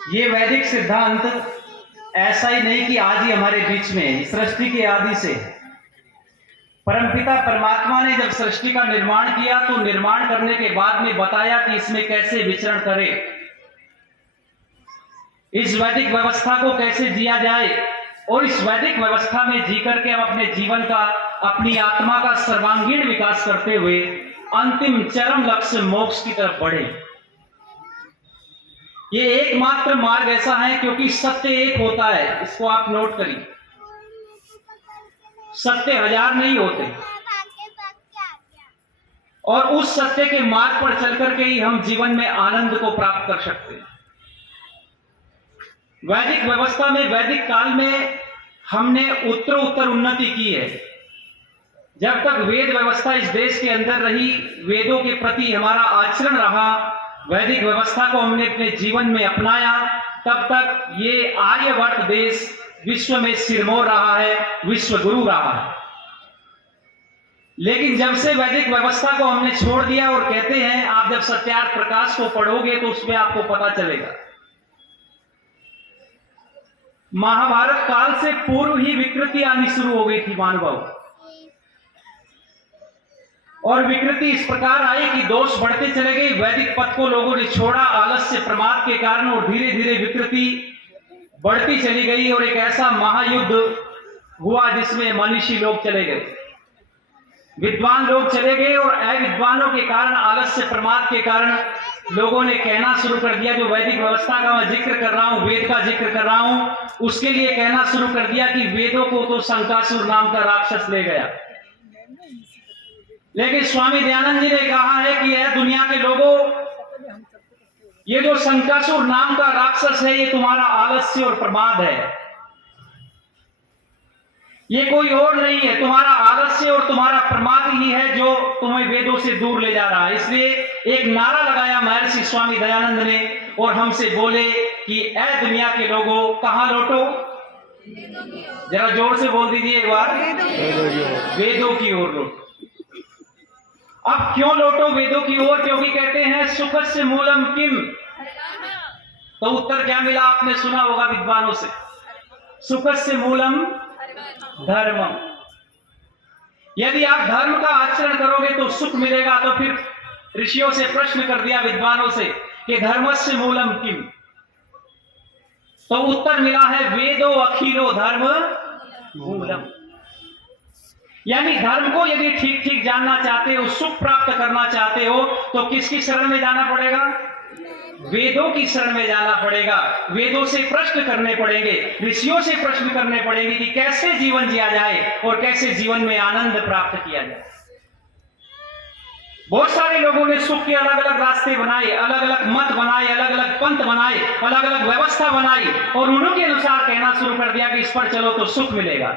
ये वैदिक सिद्धांत ऐसा ही नहीं कि आज ही हमारे बीच में, सृष्टि के आदि से परमपिता परमात्मा ने जब सृष्टि का निर्माण किया तो निर्माण करने के बाद में बताया कि इसमें कैसे विचरण करें, इस वैदिक व्यवस्था को कैसे जिया जाए, और इस वैदिक व्यवस्था में जी करके हम अपने जीवन का, अपनी आत्मा का सर्वांगीण विकास करते हुए अंतिम चरम लक्ष्य मोक्ष की तरफ बढ़े। ये एकमात्र मार्ग ऐसा है क्योंकि सत्य एक होता है, इसको आप नोट करिए। सत्य हजार नहीं होते, और उस सत्य के मार्ग पर चलकर के ही हम जीवन में आनंद को प्राप्त कर सकते हैं। वैदिक व्यवस्था में, वैदिक काल में हमने उत्तरोत्तर उन्नति की है। जब तक वेद व्यवस्था इस देश के अंदर रही, वेदों के प्रति हमारा आचरण रहा, वैदिक व्यवस्था को हमने अपने जीवन में अपनाया, तब तक ये आर्यवर्त देश विश्व में सिरमौर रहा है, विश्व गुरु रहा है। लेकिन जब से वैदिक व्यवस्था को हमने छोड़ दिया, और कहते हैं आप जब सत्यार्थ प्रकाश को पढ़ोगे तो उसमें आपको पता चलेगा, महाभारत काल से पूर्व ही विकृति आनी शुरू हो गई थी मानव, और विकृति इस प्रकार आई कि दोष बढ़ते चले गए। वैदिक पथ को लोगों ने छोड़ा आलस्य प्रमाद के कारण, और धीरे धीरे विकृति बढ़ती चली गई, और एक ऐसा महायुद्ध हुआ जिसमें मनीषी लोग चले गए, विद्वान लोग चले गए, और अविद्वानों के कारण, आलस्य प्रमाद के कारण लोगों ने कहना शुरू कर दिया, जो वैदिक व्यवस्था का मैं जिक्र कर रहा हूं, वेद का जिक्र कर रहा हूं, उसके लिए कहना शुरू कर दिया कि वेदों को तो शंकासुर नाम का राक्षस ले गया। लेकिन स्वामी दयानंद जी ने कहा है कि यह दुनिया के लोगों, ये जो शंकासुर नाम का राक्षस है, ये तुम्हारा आलस्य और प्रमाद है, ये कोई और नहीं है, तुम्हारा आलस्य और तुम्हारा प्रमाद ही है जो तुम्हें वेदों से दूर ले जा रहा है। इसलिए एक नारा लगाया महर्षि स्वामी दयानंद ने, और हमसे बोले कि ऐ दुनिया के लोगों, कहां लौटो, जरा जोर से बोल दीजिए एक बार, वेदों की ओर लौटो। अब क्यों लौटो वेदों की ओर? क्योंकि कहते हैं सुखस्य मूलम किम, तो उत्तर क्या मिला? आपने सुना होगा विद्वानों से, सुखस्य मूलम धर्मम। यदि आप धर्म का आचरण करोगे तो सुख मिलेगा। तो फिर ऋषियों से प्रश्न कर दिया, विद्वानों से, कि धर्मस्य मूलम किम, तो उत्तर मिला है वेदो अखिलो धर्म मूलम। यानी धर्म को यदि ठीक ठीक जानना चाहते हो, सुख प्राप्त करना चाहते हो, तो किसकी शरण में जाना पड़ेगा? वेदों की शरण में जाना पड़ेगा। वेदों से प्रश्न करने पड़ेंगे, ऋषियों से प्रश्न करने पड़ेंगे कि कैसे जीवन जिया जाए और कैसे जीवन में आनंद प्राप्त किया जाए। बहुत सारे लोगों ने सुख के अलग अलग रास्ते बनाए, अलग अलग मत बनाए, अलग अलग पंथ बनाए, अलग अलग व्यवस्था बनाई, और उन्होंने अनुसार कहना शुरू कर दिया कि इस पर चलो तो सुख मिलेगा।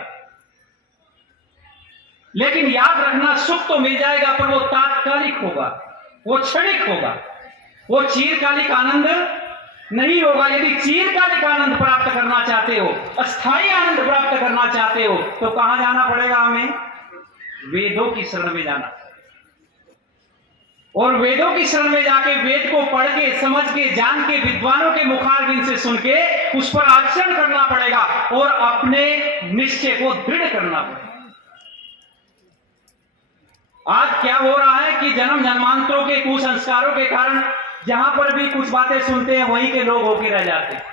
लेकिन याद रखना, सुख तो मिल जाएगा, पर वो तात्कालिक होगा, वो क्षणिक होगा, वो चीरकालिक आनंद नहीं होगा। यदि चीरकालिक आनंद प्राप्त करना चाहते हो, अस्थायी आनंद प्राप्त करना चाहते हो, तो कहां जाना पड़ेगा? हमें वेदों की शरण में जाना, और वेदों की शरण में जाके वेद को पढ़ के, समझ के, जान के, विद्वानों के मुखारबिंद से सुन के उस पर आचरण करना पड़ेगा, और अपने निश्चय को दृढ़ करना पड़ेगा। आज क्या हो रहा है कि जन्म जन्मांतरों के कुसंस्कारों के कारण जहां पर भी कुछ बातें सुनते हैं वहीं के लोग होके रह जाते हैं।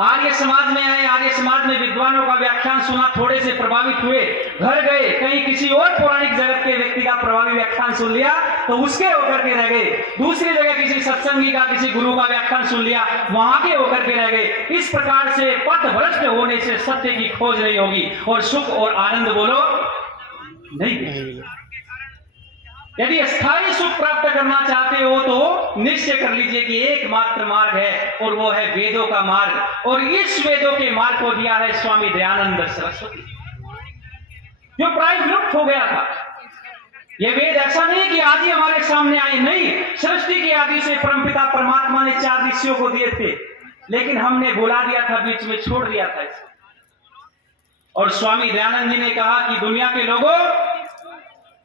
आर्य समाज में आए, आर्य समाज में विद्वानों का व्याख्यान सुना, थोड़े से प्रभावित हुए, घर गए, कहीं किसी और पौराणिक जगत के व्यक्ति का प्रभावी व्याख्यान सुन लिया तो उसके होकर के रह गए। दूसरी जगह किसी सत्संगी का, किसी गुरु का व्याख्यान सुन लिया, वहां के होकर के रह गए। इस प्रकार से पथ भ्रष्ट होने से सत्य की खोज नहीं होगी, और सुख और आनंद बोलो नहीं। यदि स्थायी सुख प्राप्त करना चाहते हो तो निश्चय कर लीजिए कि एकमात्र मार्ग है, और वो है वेदों का मार्ग। और इस वेदों के मार्ग को दिया है स्वामी दयानंद सरस्वती, जो प्राय विलुप्त हो गया था। ये वेद ऐसा नहीं कि आज ही हमारे सामने आए, नहीं, सृष्टि के आदि से परमपिता परमात्मा ने 4 ऋषियों को दिए थे, लेकिन हमने भुला दिया था, बीच में छोड़ दिया था इसे। और स्वामी दयानंद जी ने कहा कि दुनिया के लोगों,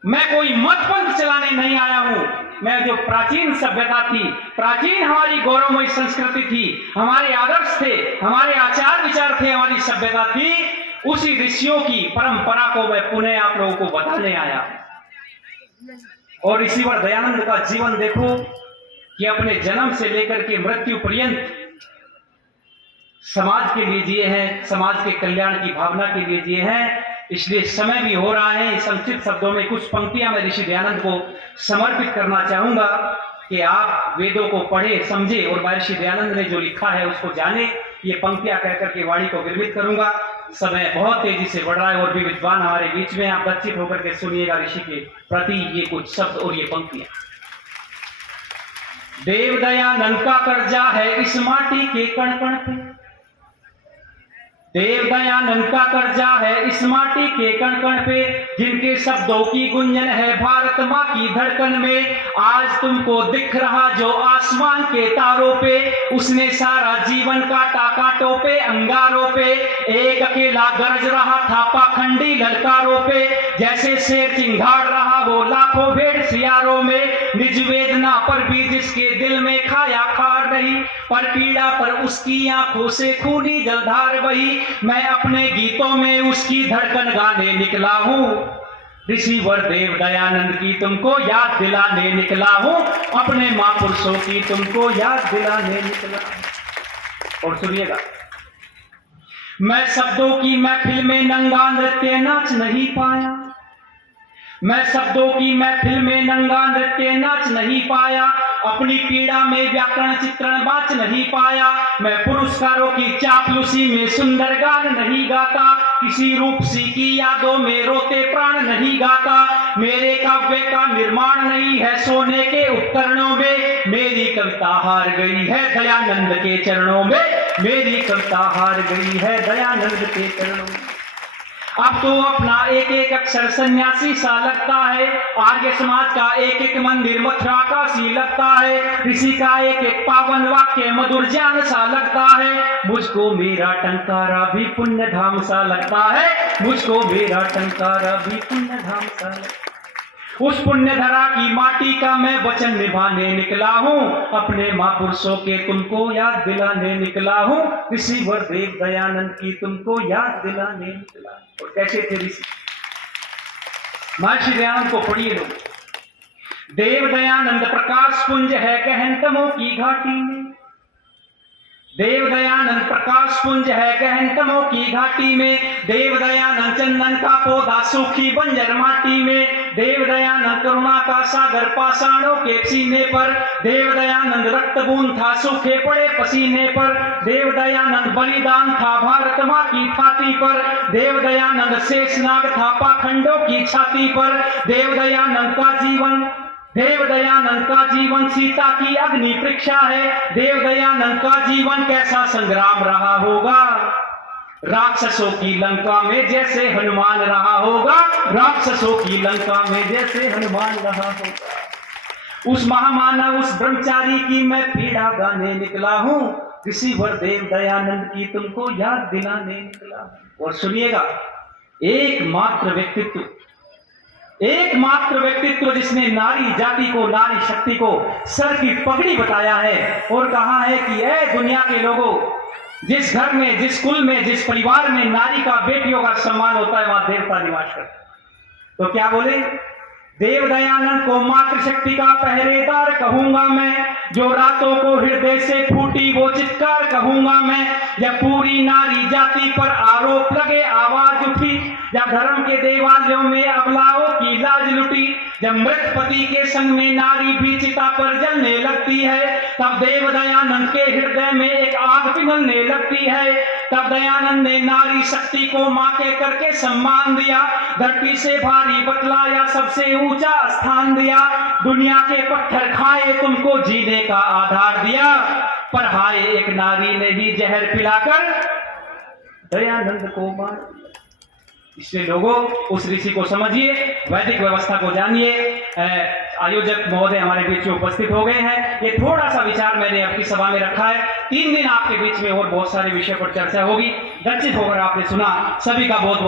मैं कोई मत पंथ चलाने नहीं आया हूं, में जो प्राचीन सभ्यता थी, प्राचीन हमारी गौरवमयी संस्कृति थी, हमारे आदर्श थे, हमारे आचार विचार थे, हमारी सभ्यता थी, उसी ऋषियों की परंपरा को मैं पुनः आप लोगों को बताने आया। और ऋषिवर दयानंद का जीवन देखो कि अपने जन्म से लेकर के मृत्यु पर्यंत समाज के लिए जिए हैं, समाज के कल्याण की भावना के लिए जिए हैं। इसलिए समय भी हो रहा है, संक्षिप्त शब्दों में कुछ पंक्तियां मैं ऋषि दयानंद को समर्पित करना चाहूंगा कि आप वेदों को पढ़े, समझे और महर्षि दयानंद ने जो लिखा है उसको जाने। ये पंक्तियां कहकर के वाणी को विरमित करूंगा। समय बहुत तेजी से बढ़ रहा है और भी विद्वान हमारे बीच में, आप बच्चित होकर के सुनिएगा ऋषि के प्रति ये कुछ शब्द और ये पंक्तियां। देव दयानंद का कर्जा है इस माटी के कण कण पे, देव दयानंद का कर्जा है इस माटी के कण कण पे, जिनके शब्दों की गुंजन है भारत माँ की धड़कन में। आज तुमको दिख रहा जो आसमान के तारों पे, उसने सारा जीवन काटा कांटों पे अंगारों पे। एक अकेला गरज रहा था पाखंडी ललकारों पे, जैसे शेर चिंगाड़ रहा वो लाखों भेड़ सियारों में। निज वेदना पर भी जिसके दिल में खाया खार नहीं, पर पीड़ा पर उसकी आंखों से खूनी जलधार बही। मैं अपने गीतों में उसकी धड़कन गाने निकला हूँ, ऋषिवर देव दयानंद की तुमको याद दिलाने निकला हूँ, अपने महापुरुषों की तुमको याद दिलाने निकला। और सुनिएगा, मैं शब्दों की महफिल में नंगा नृत्य नाच नहीं पाया, मैं शब्दों की महफिल में नंगा नृत्य नाच नहीं पाया, अपनी पीड़ा में व्याकरण चित्रण बाच नहीं पाया। मैं पुरस्कारों की चापलूसी में सुंदर गान नहीं गाता, किसी रूपसी की यादों में रोते प्राण नहीं गाता। मेरे काव्य का निर्माण नहीं है सोने के उपकरणों में, मेरी कविता हार गई है दयानंद के चरणों में, मेरी कविता हार गई है दयानंद के चरणों में। अब तो अपना एक एक अक्षर सन्यासी सा लगता है, आर्य समाज का एक एक मंदिर मथुरा का सी लगता है, ऋषि का एक एक पावन वाक्य मधुर ज्ञान सा लगता है। मुझको मेरा टंकारा भी पुण्य धाम सा लगता है, मुझको मेरा टंकारा भी पुण्य धाम सा लगता है। उस पुण्य धरा की माटी का मैं वचन निभाने निकला हूँ, अपने महापुरुषों के तुमको याद दिलाने निकला हूँ, ऋषिवर देव दयानंद की तुमको याद दिलाने निकला। और कैसे थे ऋषि? महर्षि दयानंद को पढ़िए लोग। देव दयानंद प्रकाश पुंज है गहन तमों की घाटी में, देव दयानंद प्रकाश पुंज है गहन तमों की घाटी में। देव दयानंद चंदन का पौधा सूखी बंजर माटी में, देव दयानंद करुणा का सागर पाषाणों के सीने पर। देव दयानंद रक्त बूंद था सूखे पड़े पसीने पर, देव दयानंद बलिदान था भारत माँ की छाती पर। देव दयानंद शेषनाग था पाखंडों की छाती पर। देव दयानंद का जीवन, देव दयानंद का जीवन सीता की अग्नि परीक्षा है। देव दयानंद का जीवन कैसा संग्राम रहा होगा, राक्षसों की लंका में जैसे हनुमान रहा होगा, राक्षसों की लंका में जैसे हनुमान रहा होगा। उस महामानव उस ब्रह्मचारी की मैं पीड़ा गाने निकला हूँ, ऋषिवर देव दयानंद की तुमको याद दिलाने निकला। और सुनिएगा, एकमात्र व्यक्तित्व, एकमात्र व्यक्तित्व जिसने नारी जाति को, नारी शक्ति को सर की पगड़ी बताया है और कहा है कि ऐ दुनिया के लोगों, जिस घर में, जिस कुल में, जिस परिवार में नारी का, बेटियों का सम्मान होता है वहां देवता निवास करते। तो क्या बोले? देव दयानंद को मातृशक्ति का पहरेदार कहूंगा मैं, जो रातों को हृदय से फूटी वो चित्कार कहूंगा मैं। जब पूरी नारी जाति पर आरोप लगे आवाज उठी, जब धर्म के देवालयों में अबलाओं की लाज लुटी, जब मृत पति के संग में नारी भी चिता पर जलने लगती है, तब देव दयानंद के हृदय में एक आग पिघलने लगती है। तब दयानंद ने नारी शक्ति को मां के करके सम्मान दिया, धरती से भारी बतलाया, सबसे ऊंचा स्थान दिया। दुनिया के पत्थर खाए तुमको जीने का आधार दिया, पर हाय एक नारी ने भी जहर पिलाकर दयानंद को मार दिया। इसलिए लोगों, उस ऋषि को समझिए, वैदिक व्यवस्था को जानिए। आयोजक महोदय हमारे बीच में उपस्थित हो गए हैं। ये थोड़ा सा विचार मैंने आपकी सभा में रखा है। 3 दिन आपके बीच में और बहुत सारे विषय पर चर्चा होगी। दर्शित होकर आपने सुना। सभी का बहुत बहुत